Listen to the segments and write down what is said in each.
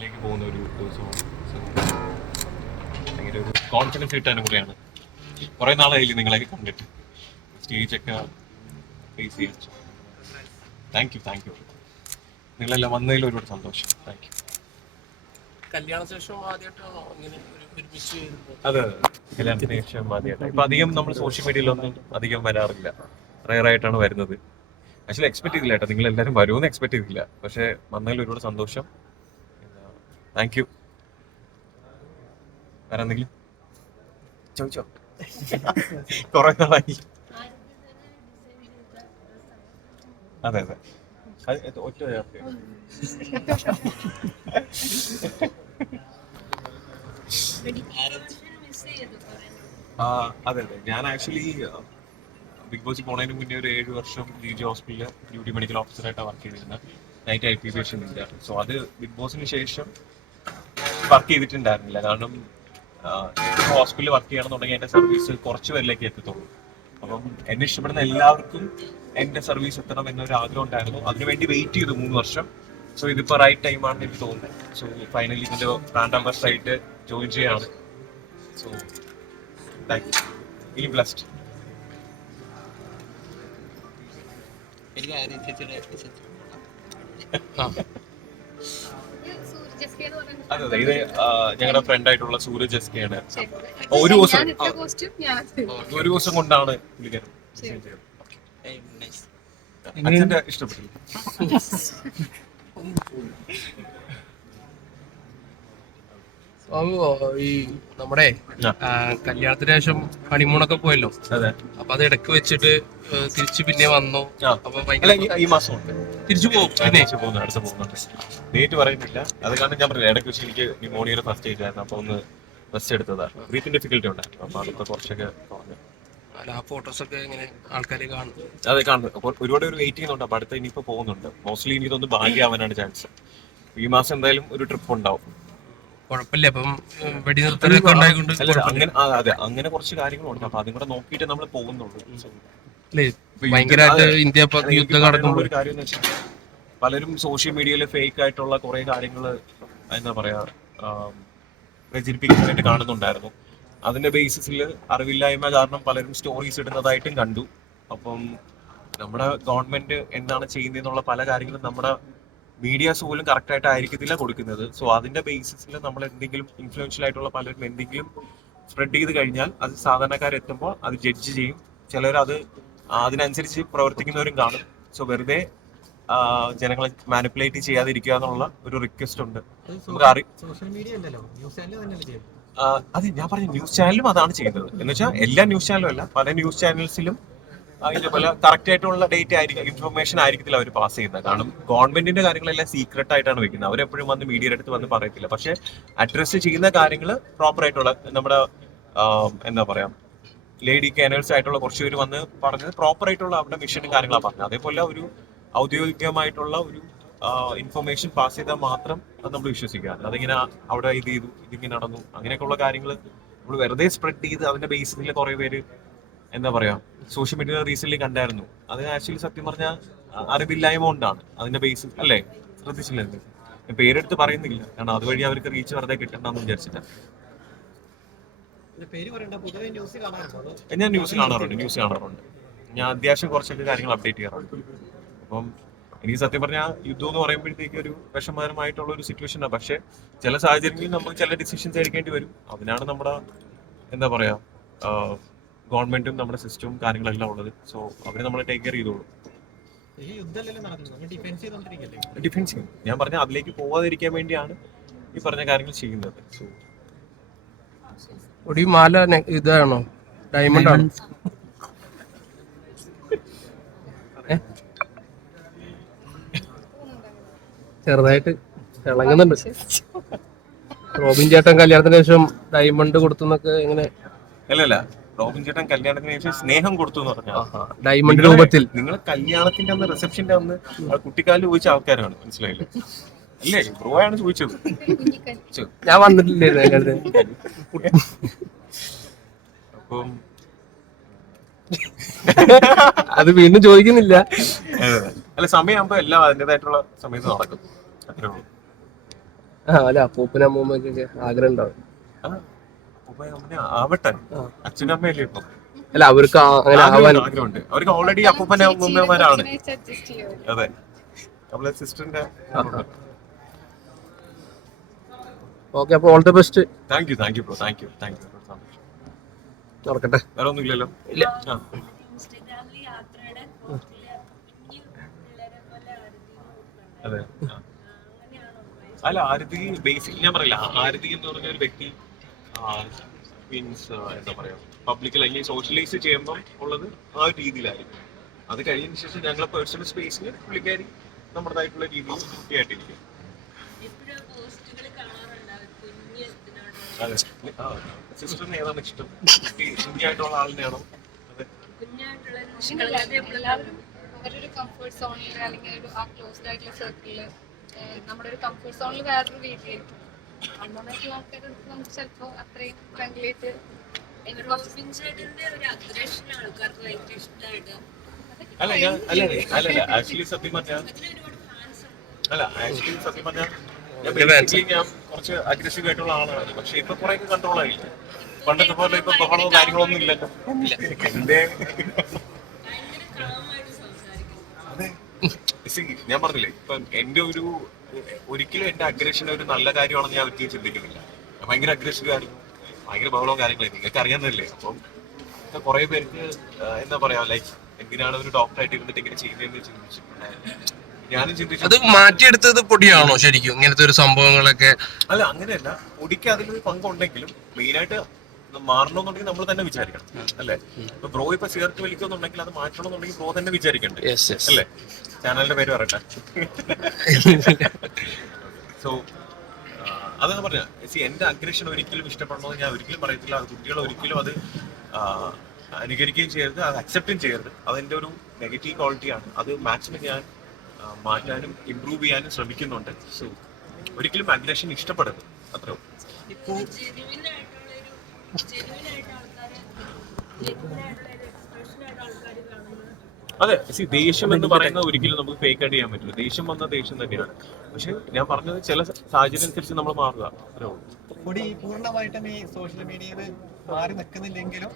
ലേക്ക് പോകുന്ന ഒരു ദിവസമാണ് ഭയങ്കര ഒരു കോൺഫിഡൻസ് കിട്ടാനും കൂടെയാണ്. കുറെ നാളായില്ലേ നിങ്ങളൊക്കെ കണ്ടിട്ട്. സ്റ്റേജൊക്കെ ഫേസ് ചെയ്യാൻ. താങ്ക് യു താങ്ക് യു നിങ്ങളെല്ലാം വന്നതിൽ ഒരുപാട് സന്തോഷം. താങ്ക് യു വരുന്നത്? അതെ കല്യാണത്തിന് ശേഷം ആദ്യമായിട്ടാണ്. ഇപ്പൊ അധികം നമ്മൾ സോഷ്യൽ മീഡിയയിലൊന്നും അധികം വരാറില്ല. റയർ ആയിട്ടാണ് വരുന്നത്. ആക്ച്വലി എക്സ്പെക്ട് ചെയ്തില്ല കേട്ടോ. നിങ്ങൾ എല്ലാവരും വരുമെന്ന് എക്സ്പെക്ട് ചെയ്തില്ല. പക്ഷെ വന്നതിൽ ഒരുപാട് സന്തോഷം. Thank you. വേറെ എന്തെങ്കിലും? ചോദിച്ചോ കുറെ നാളായി. അതെ അതെ. ഒറ്റ അതെ അതെ. ഞാൻ ആക്ച്വലി ബിഗ് ബോസ് പോണതിന് മുന്നേ ഒരു ഏഴ് വർഷം ഡി ജി ഹോസ്പിറ്റലിൽ ഡ്യൂട്ടി മെഡിക്കൽ ഓഫീസറായിട്ടാണ് വർക്ക് ചെയ്തിരുന്നത് night I P patient so അത് ബിഗ് ബോസിന് ശേഷം വർക്ക് ചെയ്തിട്ടുണ്ടായിരുന്നില്ല. കാരണം ഹോസ്പിറ്റലിൽ വർക്ക് ചെയ്യണമെന്നുണ്ടെങ്കിൽ എന്റെ സർവീസ് കുറച്ച് പേരിലേക്ക് എത്തത്തുള്ളൂ. അപ്പം എന്നെ ഇഷ്ടപ്പെടുന്ന എല്ലാവർക്കും എന്റെ സർവീസ് എത്തണം എന്നൊരു ആഗ്രഹം ഉണ്ടായിരുന്നു. അതിനുവേണ്ടി വെയിറ്റ് ചെയ്തു മൂന്ന് വർഷം. സോ ഇതിപ്പോൾ റൈറ്റ് ടൈമാണെന്ന് എനിക്ക് തോന്നുന്നത് സോ ഫൈനലി ഇതിന്റെ ബ്രാൻഡ് അംബാസഡർ ആയിട്ട് ജോയിൻ ചെയ്യാണ്. So thank you blessed blessed എനിക്ക് ആര്യ ചേച്ചിയുടെ. അതെ അതെ. ഇത് ഞങ്ങളുടെ ഫ്രണ്ട് ആയിട്ടുള്ള സൂര്യ എസ് കെയാണ് ഒരു ദിവസം ഒരു ദിവസം കൊണ്ടാണ് പുള്ളിക്കാരൻ അച്ഛന്റെ ഇഷ്ടപ്പെട്ടില്ല ഈ നമ്മുടെ കല്യാണത്തിന് ശേഷം ഹണിമൂണൊക്കെ പോയല്ലോ. അപ്പൊ അത് ഇടയ്ക്ക് വെച്ചിട്ട് തിരിച്ചു പിന്നെ വന്നു. അപ്പൊ ഈ- മാസം ഉണ്ട്. തിരിച്ചു പോകും അടുത്ത പോകുന്നു അടുത്ത പോകുന്നുണ്ട്. ഡേറ്റ് പറയുന്നില്ല. അത് കാരണം ഞാൻ പറഞ്ഞു ഇടയ്ക്ക് വെച്ച് എനിക്ക് ന്യൂമോണിയുടെ ഫസ്റ്റ് സ്റ്റേജ് ആയിരുന്നു. അപ്പൊ ഒന്ന് റെസ്റ്റ് എടുത്തതാ. ബ്രീത്തിങ് ഡിഫിക്കൽറ്റി ഉണ്ടായിരുന്നു അപ്പൊ അടുത്ത കുറച്ചൊക്കെ കുറഞ്ഞു. ആ ഫോട്ടോസ് ഒക്കെ ഇങ്ങനെ ആൾക്കാർ കാണും? അതെ കാണുന്നു അപ്പോൾ ഒരുപാട് ഒരു വെയിറ്റ് ചെയ്യുന്നുണ്ട്. അപ്പൊ അടുത്ത ഇനിയിപ്പോ പോകുന്നുണ്ട്. മോസ്റ്റ്ലി എനിക്ക് തോന്നുന്നു ഭാഗ്യമാവാനാണ് ചാൻസ് ഈ മാസം എന്തായാലും ഒരു ട്രിപ്പ് ഉണ്ടാവും. കുഴപ്പമില്ല. അപ്പം വെടിനിർത്തലൊക്കെ ഉണ്ടായിക്കൊണ്ട് അല്ല അങ്ങനെ ആ, അതെ അങ്ങനെ കുറച്ച് കാര്യങ്ങളുണ്ട്. അപ്പൊ അതും കൂടെ നോക്കിയിട്ട് നമ്മൾ പോകുന്നുള്ളൂ. So, അല്ലേ ഇപ്പൊ ഭയങ്കരമായിട്ട് അതെ. ഇന്ത്യ എനിക്ക് യുദ്ധം പറയാനുള്ള നടക്കുമ്പോൾ ഒരു കാര്യം എന്ന് വെച്ചാൽ പലരും സോഷ്യൽ മീഡിയയിൽ ഫേക്ക് ആയിട്ടുള്ള കുറെ കാര്യങ്ങൾ എന്താ പറയാ ആം, പ്രചരിപ്പിക്കുന്നതായിട്ട് കാണുന്നുണ്ടായിരുന്നു. അതിന്റെ ബേസിസിൽ അറിവില്ലായ്മ കാരണം പലരും സ്റ്റോറീസ് ഇടുന്നതായിട്ടും കണ്ടു. അപ്പം നമ്മുടെ ഗവൺമെന്റ് എന്താണ് ചെയ്യുന്നതെന്നുള്ള പല കാര്യങ്ങളും നമ്മുടെ മീഡിയാസ് പോലും കറക്റ്റ് ആയിട്ട് ആയിരിക്കത്തില്ല കൊടുക്കുന്നത്. സോ അതിന്റെ ബേസിസിൽ നമ്മൾ എന്തെങ്കിലും ഇൻഫ്ലുവൻഷ്യൽ ആയിട്ടുള്ള പലരും എന്തെങ്കിലും സ്പ്രെഡ് ചെയ്ത് കഴിഞ്ഞാൽ അത് സാധാരണക്കാർ സാധാരണക്കാരെത്തുമ്പോൾ അത് ജഡ്ജ് ചെയ്യും. ചിലർ അത് അതിനനുസരിച്ച് പ്രവർത്തിക്കുന്നവരും കാണും. സോ വെറുതെ ജനങ്ങളെ മാനിപ്പുലേറ്റ് ചെയ്യാതിരിക്കുക എന്നുള്ള ഒരു റിക്വസ്റ്റ് ഉണ്ട്. സോഷ്യൽ മീഡിയ അല്ലല്ലോ. ന്യൂസ് ചാനൽ തന്നെയല്ലേ അതെ ഞാൻ പറഞ്ഞ ന്യൂസ് ചാനലും അതാണ് ചെയ്യുന്നത്. എന്ന് വെച്ചാൽ എല്ലാ ന്യൂസ് ചാനലും അല്ല. പല ന്യൂസ് ചാനൽസിലും ഇതേപോലെ കറക്റ്റ് ആയിട്ടുള്ള ഡേറ്റ് ആയിരിക്കും ഇൻഫർമേഷൻ ആയിരിക്കത്തില്ല അവർ പാസ് ചെയ്യുന്നത്. കാരണം ഗവൺമെന്റിന്റെ കാര്യങ്ങളെല്ലാം സീക്രട്ട് ആയിട്ടാണ് വെക്കുന്നത്. അവരെപ്പോഴും വന്ന് മീഡിയയുടെ അടുത്ത് വന്ന് പറയത്തില്ല. പക്ഷെ അഡ്രസ്സ് ചെയ്യുന്ന കാര്യങ്ങൾ പ്രോപ്പർ ആയിട്ടുള്ള നമ്മുടെ എന്താ പറയാ ലേഡി കാനേഴ്സ് ആയിട്ടുള്ള കുറച്ച് പേര് വന്ന് പറഞ്ഞത് പ്രോപ്പർ ആയിട്ടുള്ള അവരുടെ മിഷനും കാര്യങ്ങളാണ് പറഞ്ഞത്. അതേപോലെ ഒരു ഔദ്യോഗികമായിട്ടുള്ള ഒരു ഇൻഫർമേഷൻ പാസ് ചെയ്താൽ മാത്രം അത് നമ്മൾ വിശ്വസിക്കാറ് അതിങ്ങനെ അവിടെ ഇത് ചെയ്തു ഇതിങ്ങനെ നടന്നു അങ്ങനെയൊക്കെയുള്ള കാര്യങ്ങൾ നമ്മൾ വെറുതെ സ്പ്രെഡ് ചെയ്ത് അതിന്റെ ബേസിൽ കുറെ പേര് എന്താ പറയാ സോഷ്യൽ മീഡിയ റീസെന്റ് കണ്ടായിരുന്നു. അത് ആക്ച്വലി സത്യം പറഞ്ഞാൽ അറിവില്ലായ്മ കൊണ്ടാണ്. അതിന്റെ ബേസിൽ അല്ലേ? ശ്രദ്ധിച്ചില്ലേ ഞാൻ പേരെടുത്ത് പറയുന്നില്ല. കാരണം അതുവഴി അവർക്ക് റീച്ച് വെറുതെ കിട്ടണ്ടെന്ന് വിചാരിച്ചില്ല ഞാൻ ന്യൂസ് കാണാറുണ്ട് ന്യൂസ് കാണാറുണ്ട്. ഞാൻ അത്യാവശ്യം കുറച്ചൊക്കെ കാര്യങ്ങൾ അപ്ഡേറ്റ് ചെയ്യാറുണ്ട്. അപ്പം എനിക്ക് സത്യം പറഞ്ഞാൽ യുദ്ധം എന്ന് പറയുമ്പോഴത്തേക്ക് ഒരു വിഷമകരമായിട്ടുള്ള ഒരു സിറ്റുവേഷനാണ് പക്ഷേ ചില സാഹചര്യങ്ങളിൽ നമ്മൾ ചില ഡിസിഷൻസ് എടുക്കേണ്ടി വരും. അതിനാണ് നമ്മുടെ എന്താ പറയാ ഗവൺമെന്റും നമ്മുടെ സിസ്റ്റവും കാര്യങ്ങളെല്ലാം ഉള്ളത്. സോ അവരെ നമ്മൾ ടേക്ക് കെയർ ചെയ്തോളൂ. ഈ യുദ്ധമല്ലല്ലോ നടക്കുന്നത് നമ്മൾ ഡിഫെൻസ് ഞാൻ പറഞ്ഞ അതിലേക്ക് പോവാതിരിക്കാൻ വേണ്ടിയാണ് ഈ പറഞ്ഞ കാര്യങ്ങൾ ചെയ്യുന്നത്. സോ ഒരു മാല ഇതാണോ? ഡയമണ്ട് ആണ്? ചെറുതായിട്ട് ഇളങ്ങുന്നുണ്ട്. റോബിൻ ചേട്ടൻ കല്യാണത്തിന് ശേഷം ഡയമണ്ട് കൊടുത്തുന്നൊക്കെ എങ്ങനെ അല്ലല്ല. അല്ല റോബിൻ ചേട്ടൻ കല്യാണത്തിന് ശേഷം സ്നേഹം കൊടുത്തു എന്ന് പറഞ്ഞാൽ ഡയമണ്ട് രൂപത്തിൽ. നിങ്ങൾ കല്യാണത്തിന്റെ അന്ന് റിസപ്ഷന്റെ അന്ന് കുട്ടിക്കാലം കുട്ടിക്കാലിൽ ചോദിച്ച ആൾക്കാരാണ് മനസ്സിലായില്ല? അല്ലേ? ബ്രോയാണ് ആണ് ചോദിച്ചത്. ഞാൻ വന്നിട്ടില്ലായിരുന്നു കല്യാണത്തിന് അപ്പം അത് വീണ്ടും ചോദിക്കുന്നില്ല. അല്ല സമയമാകുമ്പോ എല്ലാം അതിന്റെതായിട്ടുള്ള സമയത്ത് നടക്കും. അത്രേ ഉള്ളൂ. ആ അല്ല അപ്പൂപ്പനും അമ്മൂമ്മക്കൊക്കെ ആഗ്രഹം ഉണ്ടാവും. ആവട്ടെ. അച്ഛനും അമ്മയല്ലേ ഇപ്പൊ. അല്ല അവർക്ക് അങ്ങനെ ആവാൻ ആഗ്രഹമുണ്ട്, ആഗ്രഹമുണ്ട് അവർക്ക് ഓൾറെഡി അപ്പൂപ്പനെ അതെ. നമ്മളെ സിസ്റ്ററിന്റെ ഓക്കെ അപ്പോൾ all the best thank you thank you bro thank you thank you നടക്കട്ടെ. വേറെ ഇല്ല. പിള്ളേരെ പോലെ ആരതി അതെ. അല്ല ആരതി ബേസിക് ഞാൻ പറയില്ല. ആരതി എന്ന് പറഞ്ഞ ഒരു വ്യക്തി മീൻസ് എന്താ പറയാ പബ്ലിക്കിൽ അല്ലെങ്കിൽ സോഷ്യലൈസ് ചെയ്യുമ്പോൾ ഉള്ളത് ആ ഒരു രീതിയിലായിരിക്കും. അത് കഴിഞ്ഞതിന് ശേഷം ഞങ്ങളെ പേഴ്സണൽ സ്പേസിൽ പുള്ളിക്കാരി നമ്മുടേതായിട്ടുള്ള രീതിയിൽ വൃത്തിയായിട്ടിരിക്കും. അതെ സിസ്റ്ററിന് ഏതാണ് ഇഷ്ടം? കുട്ടി കുഞ്ഞായിട്ടുള്ള ആളിനെയാണോ? അവരൊരു കംഫർട്ട് സോണിൽ അല്ലെങ്കിൽ ഒരു ആ ക്ലോസ്ഡ് ആയിട്ടുള്ള സർക്കിളിൽ നമ്മുടെ ഒരു കംഫർട്ട് സോണിൽ വേറൊരു രീതിയായിരിക്കും ആൾക്കാരുടെ അടുത്ത് നമുക്ക് അത്രയും അല്ല ഞാൻ അല്ല അല്ല അല്ല ആക്ച്വലി സത്യം പറഞ്ഞാൽ അല്ല ആക്ച്വലി സത്യം പറഞ്ഞാൽ fans. ഞാൻ കുറച്ച് അഗ്രസീവ് ആയിട്ടുള്ള ആളാണ്. പക്ഷെ ഇപ്പൊ കുറെ കൺട്രോൾ ആയില്ല? പണ്ടത്തെ പോലെ ഇപ്പൊ ബഹളവും കാര്യങ്ങളൊന്നും ഇല്ലല്ലോ. എന്റെ ഞാൻ പറഞ്ഞില്ലേ ഇപ്പൊ എന്റെ ഒരു ഒരിക്കലും എന്റെ അഗ്രഷൻ ഒരു നല്ല കാര്യമാണെന്ന് ഞാൻ ഒരിക്കലും ചിന്തിക്കുന്നില്ല. ഭയങ്കര അഗ്രഷീവ് ആയിരുന്നു ഭയങ്കര ബഹളവും കാര്യങ്ങളും നിങ്ങൾക്ക് അറിയാമെന്നല്ലേ അപ്പം കുറെ പേർക്ക് എന്താ പറയാ ലൈക്ക് എന്തിനാണ് ഒരു ഡോക്ടറായിട്ട് ഇരുന്നിട്ട് ഇങ്ങനെ ചെയ്യുന്നതെന്ന് ചിന്തിച്ചിട്ടുണ്ടായിരുന്നു ഞാനും ചിന്തിച്ചു. അത് മാറ്റിയെടുത്തത് പൊടിയാണോ ശരിക്കും? ഇങ്ങനത്തെ ഒരു സംഭവങ്ങളൊക്കെ? അല്ല അങ്ങനെയല്ല. പൊടിക്ക് അതിലൊരു പങ്കുണ്ടെങ്കിലും മെയിനായിട്ട് മാറണമെന്നുണ്ടെങ്കിൽ നമ്മൾ തന്നെ വിചാരിക്കണം അല്ലേ? ഇപ്പൊ ബ്രോ ഇപ്പൊ ചേർത്ത് വലിക്കുന്നുണ്ടെങ്കിൽ അത് മാറ്റണമെന്നുണ്ടെങ്കിൽ ബ്രോ തന്നെ വിചാരിക്കണ്ടേ അല്ലേ? ചാനലിന്റെ പേര് പറയട്ടെ. സോ അതാണ് പറഞ്ഞ സി എന്റെ അഗ്രഷൻ ഒരിക്കലും ഇഷ്ടപ്പെടണമെന്ന് ഞാൻ ഒരിക്കലും പറയത്തില്ല. അത് കുട്ടികൾ ഒരിക്കലും അത് അനുകരിക്കുകയും ചെയ്യരുത് അത് അക്സെപ്റ്റും ചെയ്യരുത്. അതെന്റെ ഒരു നെഗറ്റീവ് ക്വാളിറ്റിയാണ് അത് മാക്സിമം ഞാൻ മാറ്റാനും ഇമ്പ്രൂവ് ചെയ്യാനും ശ്രമിക്കുന്നുണ്ട്. സോ ഒരിക്കലും അഗ്രഷൻ ഇഷ്ടപ്പെടരുത്. അത്രേ അതെ സി ദേഷ്യം എന്ന് പറയുന്നത് ഒരിക്കലും നമുക്ക് ഫേക്ക് ആയിട്ട് ചെയ്യാൻ പറ്റില്ല. ദേഷ്യം വന്ന ദേഷ്യം തന്നെയാണ്. പക്ഷെ ഞാൻ പറഞ്ഞത് ചില സാഹചര്യം അനുസരിച്ച് നമ്മൾ മാറുക. പൊടി പൂർണമായിട്ടും ഈ സോഷ്യൽ മീഡിയയിൽ മാറി നിൽക്കുന്നില്ലെങ്കിലും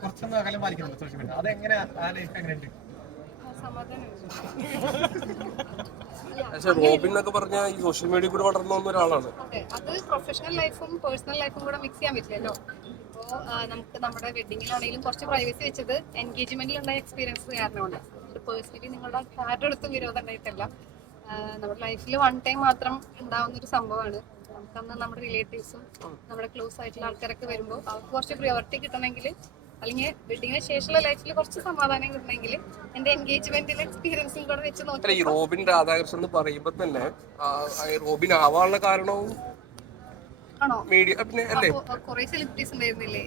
കുറച്ചൊന്നും അകലം പാലിക്കുന്നുണ്ട് സോഷ്യൽ മീഡിയ അതെങ്ങനെ ആ ലൈഫ് എങ്ങനെയുണ്ട്? പക്ഷെ റോബിൻ എന്നൊക്കെ പറഞ്ഞ ഈ സോഷ്യൽ മീഡിയ കൂടെ വളർന്നു വന്ന ഒരാളാണ്. അത് പ്രൊഫഷണൽ ലൈഫും പേഴ്സണൽ ലൈഫും കൂടെ മിക്സ് ചെയ്യാൻ പറ്റില്ലല്ലോ. അപ്പോൾ നമുക്ക് നമ്മുടെ വെഡിങ്ങിലാണെങ്കിലും കുറച്ച് പ്രൈവസി വെച്ചത് എൻഗേജ്മെന്റിൽ ഉണ്ടായ എക്സ്പീരിയൻസ് കാരണമുണ്ട് പേഴ്സണലി നിങ്ങളുടെ ആരുടെ അടുത്തും വിരോധം ഉണ്ടായിട്ടില്ല. നമ്മുടെ ലൈഫിൽ വൺ ടൈം മാത്രം ഉണ്ടാവുന്ന ഒരു സംഭവമാണ്. നമുക്കന്ന് നമ്മുടെ റിലേറ്റീവ്സും നമ്മുടെ ക്ലോസ് ആയിട്ടുള്ള ആൾക്കാരൊക്കെ വരുമ്പോൾ അവർക്ക് കുറച്ച് പ്രിയോറിറ്റി കിട്ടണമെങ്കിൽ അല്ലെങ്കിൽ വെഡിങ്ങിന് ശേഷമുള്ള ലൈഫിൽ കുറച്ച് സമാധാനം കിട്ടണമെങ്കിൽ എന്റെ എൻഗേജ്മെന്റിലെ എക്സ്പീരിയൻസും കൂടെ വെച്ച് നോക്കി റോബിൻ രാധാകൃഷ്ണൻ എന്ന് പറയുമ്പോ തന്നെ റോബിൻ ആവാനുള്ള കാരണവും മീഡിയ പിന്നെ അല്ലേ? അപ്പൊ സെലിബ്രിറ്റീസ് ഉണ്ടായിരുന്നില്ലേ?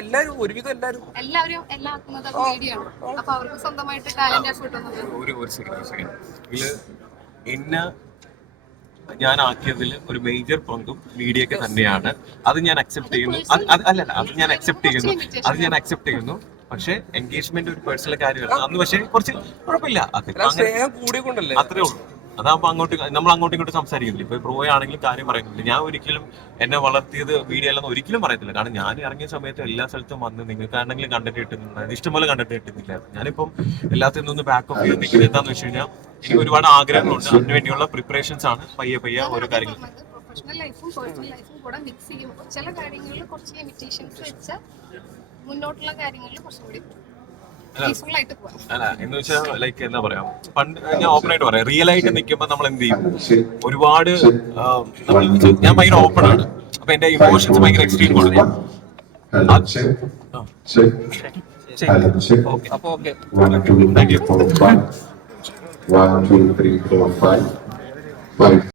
എല്ലാരും ഒരുവിധം എല്ലാരും. എല്ലാവരും എല്ലാം മീഡിയയാണ് ആണ്. അപ്പൊ അവർക്ക് സ്വന്തമായിട്ട് ടാലന്റ് ഒരു ഒരു സെക്കൻഡ് ഒരു സെക്കൻഡ് ഇതിൽ എന്നെ ഞാൻ ആക്കിയതിൽ ഒരു മേജർ പങ്കും മീഡിയക്ക് തന്നെയാണ്. അത് ഞാൻ അക്സെപ്റ്റ് ചെയ്യുന്നു. അല്ലല്ല അത് ഞാൻ അക്സെപ്റ്റ് ചെയ്യുന്നു. അത് ഞാൻ അക്സെപ്റ്റ് ചെയ്യുന്നു. പക്ഷെ എൻഗേജ്മെന്റ് ഒരു പേഴ്സണൽ കാര്യമാണ് അന്ന് പക്ഷേ കുറച്ച് കുഴപ്പമില്ല. അത്രേ ഉള്ളൂ. അതാകുമ്പോ അങ്ങോട്ട് നമ്മൾ അങ്ങോട്ടും ഇങ്ങോട്ടും സംസാരിക്കുന്നില്ല. ഇപ്പൊ പ്രോ ആണെങ്കിലും കാര്യം പറയുന്നില്ല. ഞാൻ ഒരിക്കലും എന്നെ വളർത്തിയത് വീഡിയോ അല്ലെന്ന് ഒരിക്കലും പറയത്തില്ല. കാരണം ഞാൻ ഇറങ്ങിയ സമയത്ത് എല്ലാ സ്ഥലത്തും വന്ന് നിങ്ങൾക്കാണെങ്കിലും കണ്ടന്റ് കിട്ടുന്നുണ്ടായിരുന്നു ഇഷ്ടംപോലെ കണ്ടന്റ് കിട്ടുന്നില്ല. ഞാനിപ്പം എല്ലാത്തിൽ നിന്നും ബാക്ക് ഓഫ് ചെയ്ത് നിൽക്കുന്നത് എന്താന്ന് വെച്ച് കഴിഞ്ഞാൽ എനിക്ക് ഒരുപാട് ആഗ്രഹങ്ങളുണ്ട്. അതിന് വേണ്ടിയുള്ള പ്രിപ്പറേഷൻസ് ആണ് പയ്യെ പയ്യെ ഓരോ കാര്യങ്ങൾ. പ്രൊഫഷണൽ ലൈഫും പേഴ്സണൽ ലൈഫും കൂടെ മിക്സ് ചെയ്യുമ്പോൾ ചില കാര്യങ്ങളിൽ കുറച്ച് ലിമിറ്റേഷൻസ് വെച്ചാൽ മുന്നോട്ടുള്ള കാര്യങ്ങളിൽ കുറച്ചും കൂടി പീസ്ഫുൾ ആയിട്ട് പോവാം അല്ല. എന്ന് വെച്ചാൽ ലൈക്ക് എന്താ പറയാ പണ്ട് ഞാൻ ഓപ്പൺ ആയിട്ട് പറയാം റിയൽ ആയിട്ട് നിൽക്കുമ്പോൾ നമ്മൾ എന്ത് ചെയ്യും? ഒരുപാട് ഞാൻ ഭയങ്കര ഓപ്പൺ ആണ്. അപ്പൊ എന്റെ ഇമോഷൻസ് ഭയങ്കര എക്സ്ട്രീം കൊടുക്കും. അപ്പൊ okay. Four, five. One, two, three, four, five. Five.